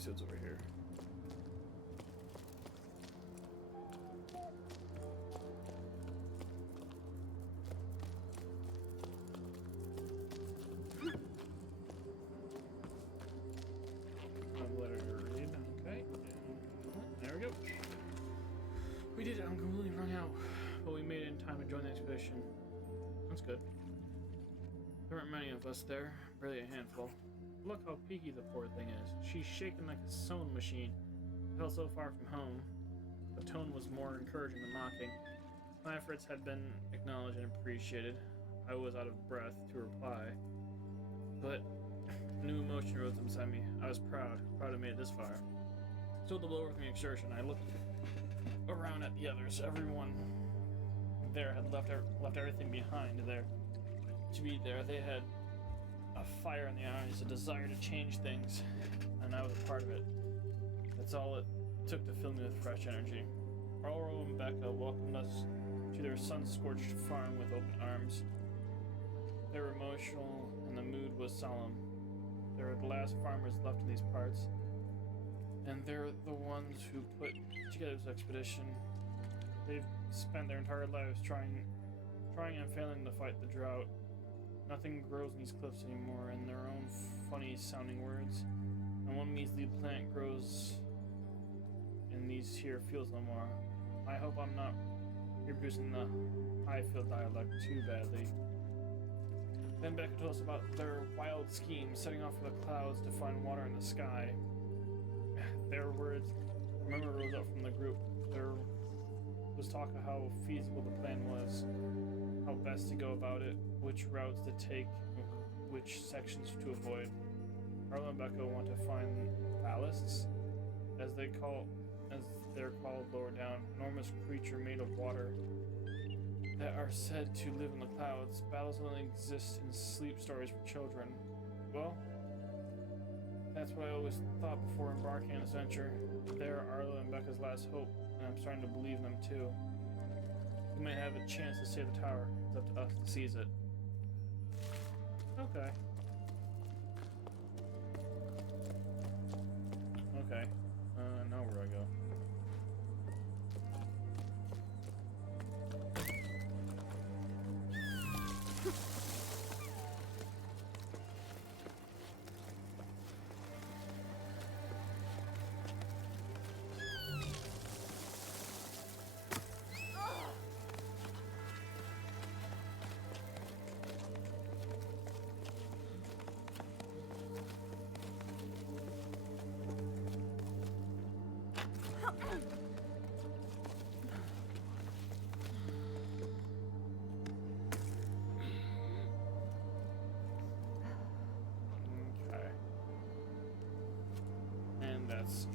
see what's over here. We did it. I'm completely run out, but we made it in time to join the expedition. That's good. There weren't many of us there, barely a handful. Look how peaky the poor thing is. She's shaking like a sewing machine. I felt so far from home. The tone was more encouraging than mocking. My efforts had been acknowledged and appreciated. I was out of breath to reply, but a new emotion rose inside me. I was proud to have made it this far. Still the blow from the exertion, I looked around at the others. Everyone there had left everything behind there. To be there, they had a fire in the eyes, a desire to change things, and I was a part of it. That's all it took to fill me with fresh energy. Arlo and Becca welcomed us to their sun-scorched farm with open arms. They were emotional, and the mood was solemn. They were the last farmers left in these parts, and they're the ones who put together this expedition. They've spent their entire lives trying and failing to fight the drought. Nothing grows in these cliffs anymore, in their own funny-sounding words. And one measly plant grows in these here fields no more. I hope I'm not reproducing the Highfield dialect too badly. Then Becca told us about their wild scheme, setting off for the clouds to find water in the sky. Their words, remember, rose up from the group. There was talk of how feasible the plan was, how best to go about it, which routes to take, which sections to avoid. Arlo and Becca want to find ballasts, as they're called lower down, enormous creature made of water that are said to live in the clouds. Ballasts only exist in sleep stories for children. Well, that's what I always thought before embarking on this venture. They're Arlo and Becca's last hope, and I'm starting to believe in them too. We may have a chance to save the tower. It's up to us to seize it. Okay. Okay. Now where do I go? That's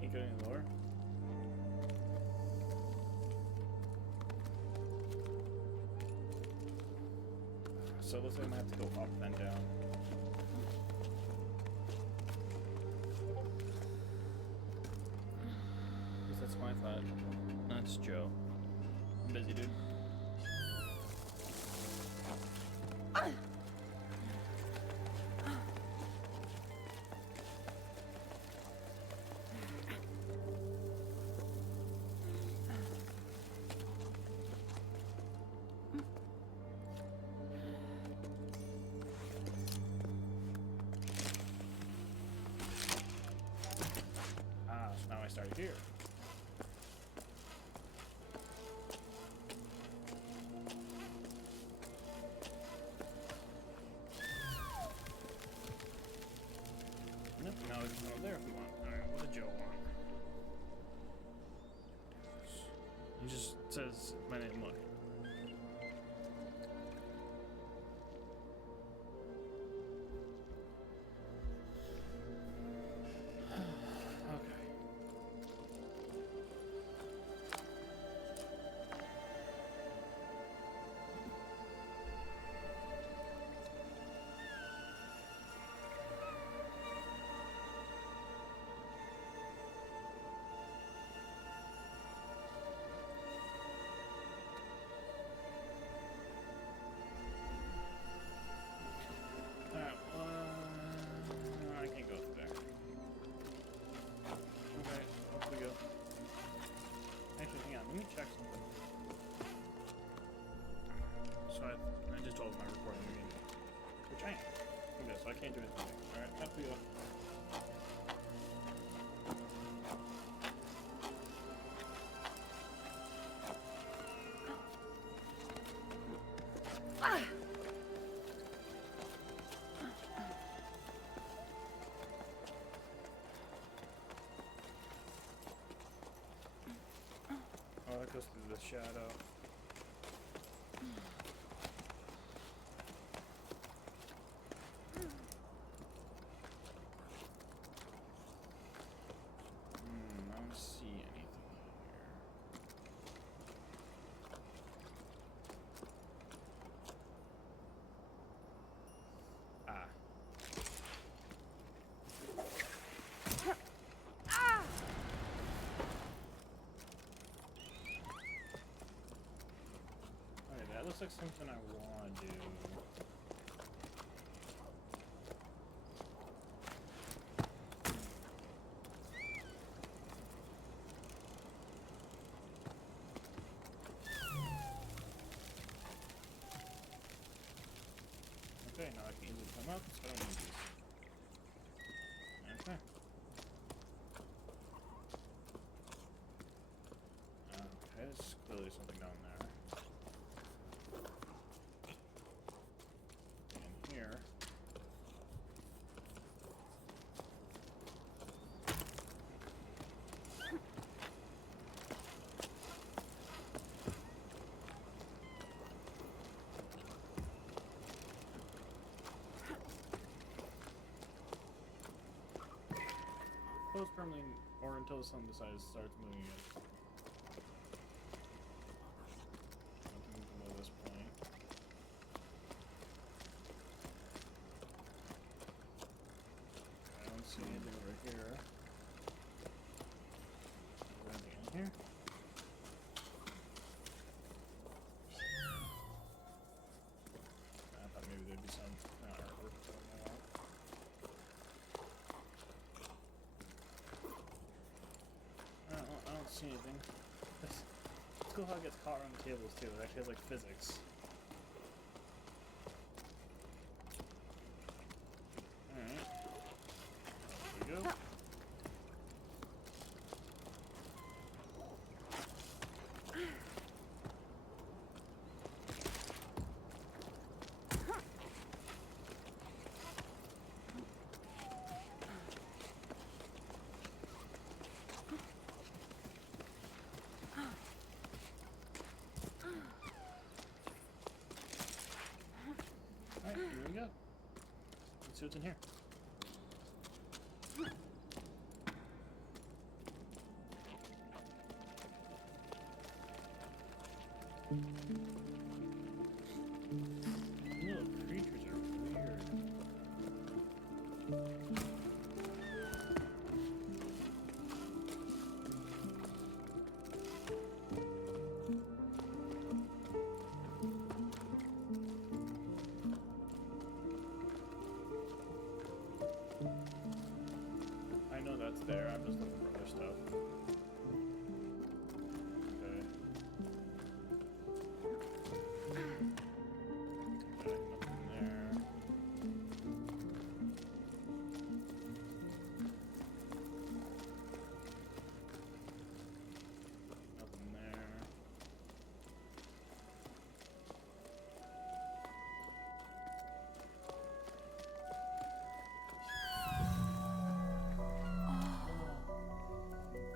can't go any lower. So it looks like I might have to go up and down. At least that's my thought. That's Joe. I'm busy, dude. control of my recording immediately. Which I am. Okay, so I can't do anything. Alright, up we go. Oh, that goes through the shadow. I don't see anything here. Ah. Okay, that looks like something I want to do. Okay, now I can easily come up, so I don't need these. Okay. Okay, there's clearly something down there. And here. Close permanently or until the sun starts moving it. Nothing below this point. I don't see anything over here. Is there anything in here? I thought maybe there'd be some artwork going on. I don't see anything. It's cool how it gets caught around the tables too. It actually has like physics. Alright. There we go. Alright, here we go. Let's see what's in here. Little creatures are weird. I know that's there, I'm just looking for other stuff. Okay. Okay, nothing there. Nothing there.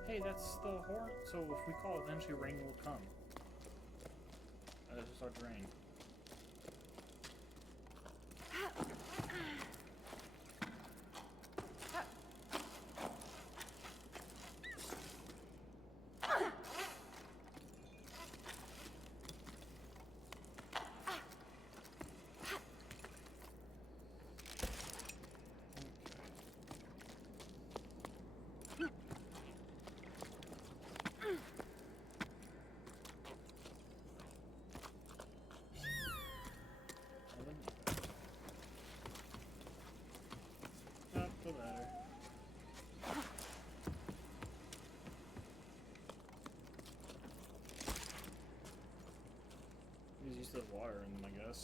Hey, that's the horn. So if we call, eventually rain will come. It just starts to rain. Up the ladder. He's used to the water in them, I guess.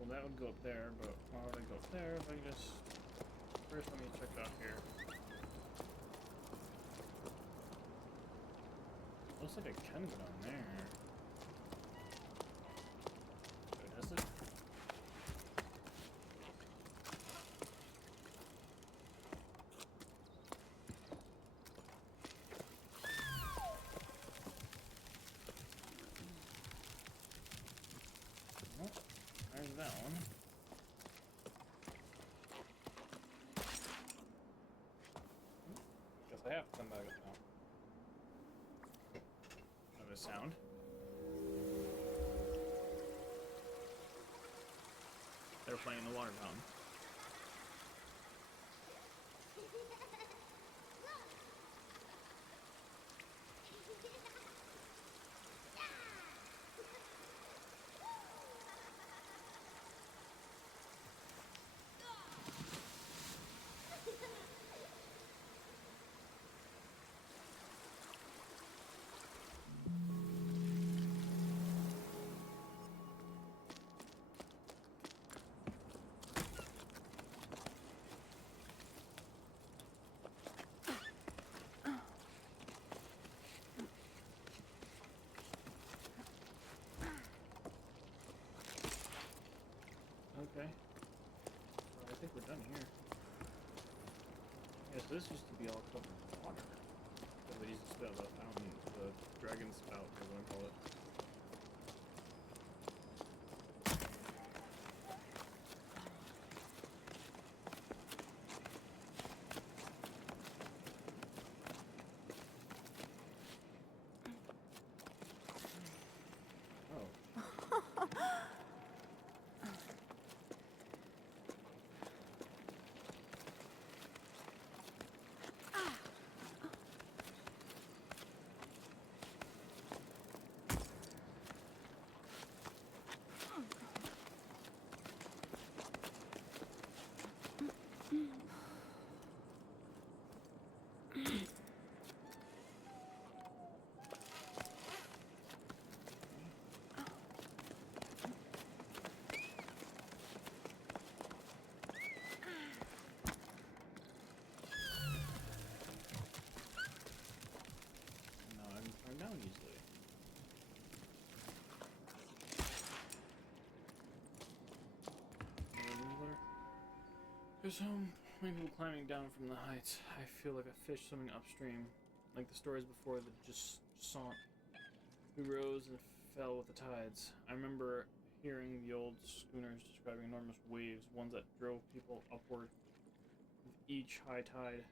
Well, that would go up there, but why would I go up there if I can just... First, let me check out here. Looks like I can go down there. Should I test it? Well, there's that one. Guess I have to come back up now. Have a sound. They're playing the water fountain. Okay. Well, I think we're done here. Yes, this used to be all covered in water. So they used to spell the fountain, the dragon spout, or what I call it. Oh. No, I can climb down easily. There's many people climbing down from the heights. I feel like a fish swimming upstream, like the stories before the Jusant, who rose and fell with the tides. I remember hearing the old schooners describing enormous waves, ones that drove people upward with each high tide.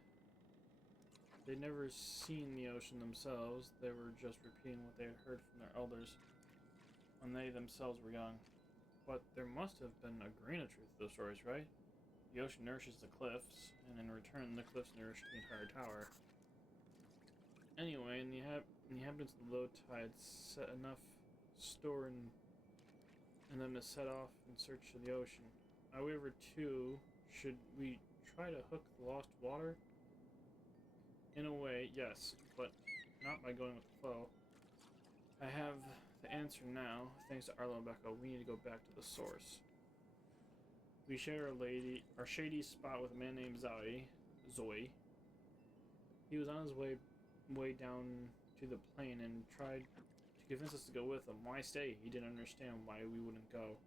They'd never seen the ocean themselves, they were just repeating what they had heard from their elders when they themselves were young. But there must have been a grain of truth to those stories, right? The ocean nourishes the cliffs, and in return, the cliffs nourish the entire tower. Anyway, the inhabitants of the low tide set enough store in them to set off in search of the ocean. However, too, should we try to hook the lost water? In a way, yes, but not by going with the flow. I have the answer now. Thanks to Arlo and Becca, we need to go back to the source. We share our shady spot with a man named Zoe. He was on his way down to the plain and tried to convince us to go with him. Why stay? He didn't understand why we wouldn't go.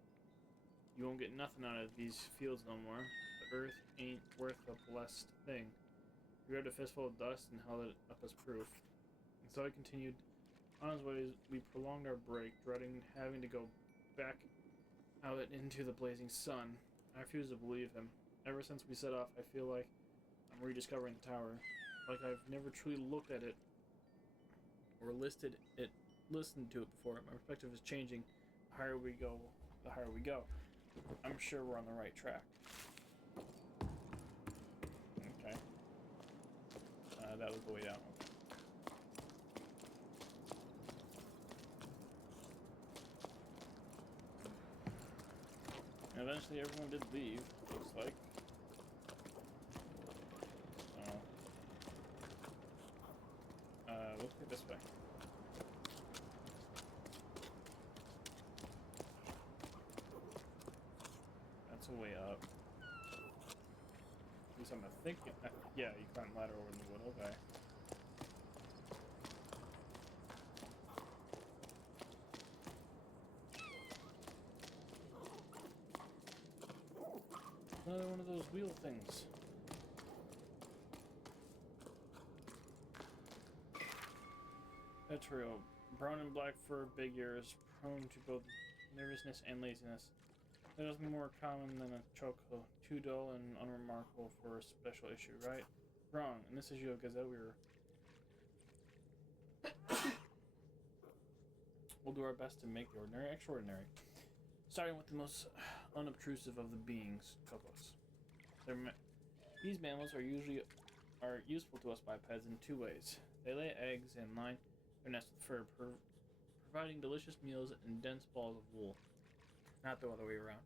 You won't get nothing out of these fields no more. The earth ain't worth a blessed thing. He grabbed a fistful of dust and held it up as proof. And so I continued. On his way, we prolonged our break, dreading having to go back out into the blazing sun. I refuse to believe him. Ever since we set off, I feel like I'm rediscovering the tower. Like I've never truly looked at it or listened to it before. My perspective is changing. The higher we go, the higher we go. I'm sure we're on the right track. Okay. That was the way down. And eventually everyone did leave, looks like. So, let's go this way. a way up. At least I'm thinking. Yeah, you climb a ladder over in the wood. Okay. Another one of those wheel things. Petrio, brown and black fur, big ears, prone to both nervousness and laziness. That is more common than a choco. Too dull and unremarkable for a special issue, right? Wrong. In this issue of Gazette, we'll do our best to make the ordinary extraordinary. Starting with the most unobtrusive of the beings, cocos. These mammals are useful to us bipeds in two ways. They lay eggs and line their nest with fur, providing delicious meals and dense balls of wool. Not the other way around.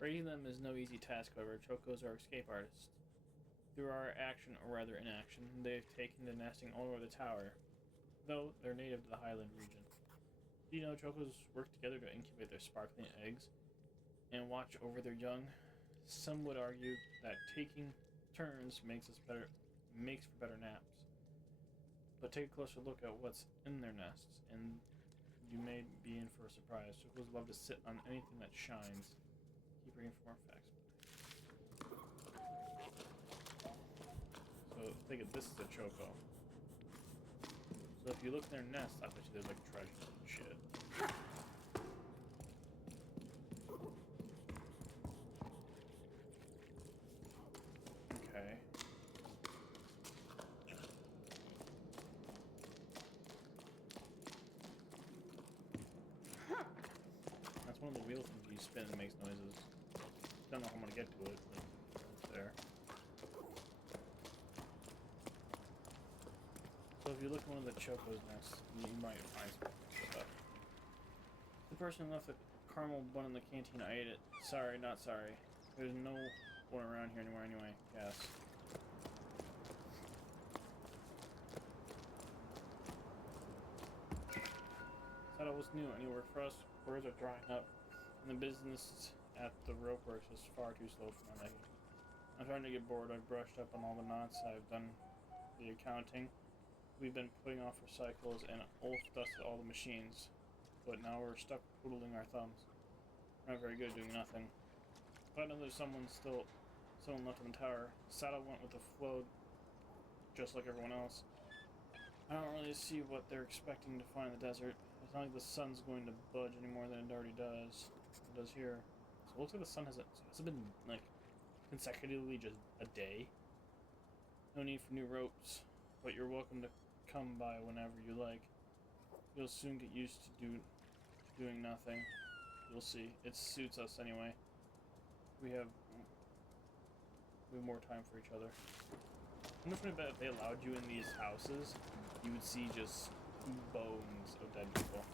Raising them is no easy task, however. Chocos are escape artists. Through our action, or rather inaction, they've taken to nesting all over the tower, though they're native to the highland region. Do you know chocos work together to incubate their sparkling eggs and watch over their young? Some would argue that taking turns makes for better naps. But take a closer look at what's in their nests, and you may be in for a surprise. Chocos love to sit on anything that shines. Keep reading for more facts. So think of this as a choco. So if you look in their nest, I bet you there's like treasure and shit. Okay. That's one of the wheel things you spin and makes noises. Don't know how I'm gonna get to it, but it's there. So if you look at one of the choco's nests, you might find some stuff. The person left the caramel bun in the canteen. I ate it. Sorry, not sorry. There's no one around here anymore anyway. Yes. Thought it was new. Any work for us? Birds are drying up, and the business at the rope works is far too slow for my liking. I'm trying to get bored. I've brushed up on all the knots. I've done the accounting. We've been putting off recycles, and Ulf dusted all the machines. But now we're stuck twiddling our thumbs. We're not very good at doing nothing. But I know there's someone left in the tower. Saddle went with the flow, just like everyone else. I don't really see what they're expecting to find in the desert. It's not like the sun's going to budge any more than it already does. It does here. So it looks like the sun hasn't been, like, consecutively just a day. No need for new ropes, but you're welcome to come by whenever you like. You'll soon get used to doing nothing. You'll see. It suits us anyway. We have more time for each other. I'm just gonna bet if they allowed you in these houses, you would see just bones of dead people.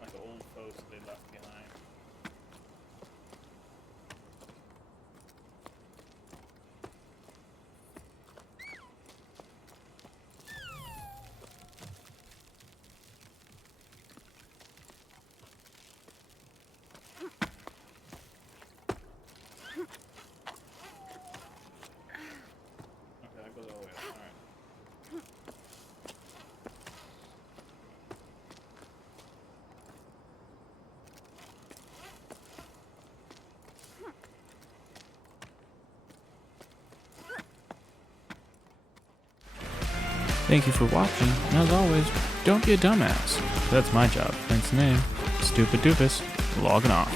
Like the old folks that they left behind. Thank you for watching, and as always, don't be a dumbass. That's my job. Thanks, name. Stupid Doofus, logging off.